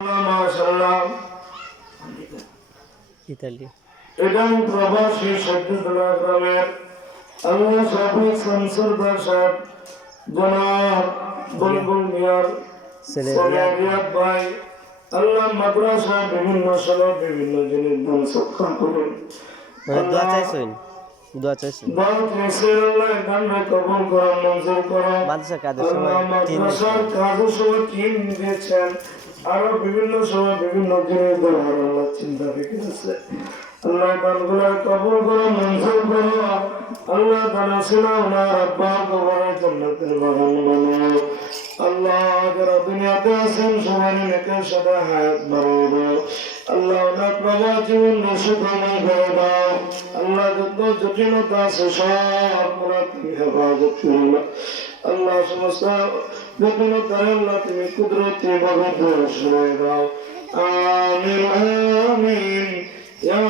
মাশাআল্লাহ ইতালি এবং প্রবাসী সত্যদুল্লাহ গ্রামের আল্লাহ সাবিক শামসুর বাসার জনাব বুলবুল মিয়ার ছেলে ভাই আল্লাহ মাদ্রাসা বিভিন্ন সভা বিভিন্ন জিনিস দান সৎকার করুন। দোয়া চাইছেন কবুল করো, মঞ্জুর করো। মাদ্রাসা কাজের সময় মাদ্রাসার কাজের সময় টিম দিয়েছেন, আরো বিভিন্ন সময় বিভিন্ন জিনিস দেওয়ার আল্লাহ চিন্তা রেখেছে। আল্লাহ দানগুলো কবুল করো, মঞ্জুর করো। আল্লাহ দানা ছিল ওনার আব্বা কবরের জান্নাতের বাগান বানাও। আল্লাহ যারা দুনিয়াতে আছেন সবাই নেকের সাথে হায়াত বাড়িয়ে দাও। আল্লাহ ওনার বাবা জীবন সুখময় করে দাও। আল্লাহ যত জটিলতা আছে সব ওরা তুমি হেফাজত করো। আল্লাহ সমস্ত জটিলতার আল্লাহ তুমি কুদরতি ভাবে দূর সরিয়ে দাও। আমিন আমিন ইয়া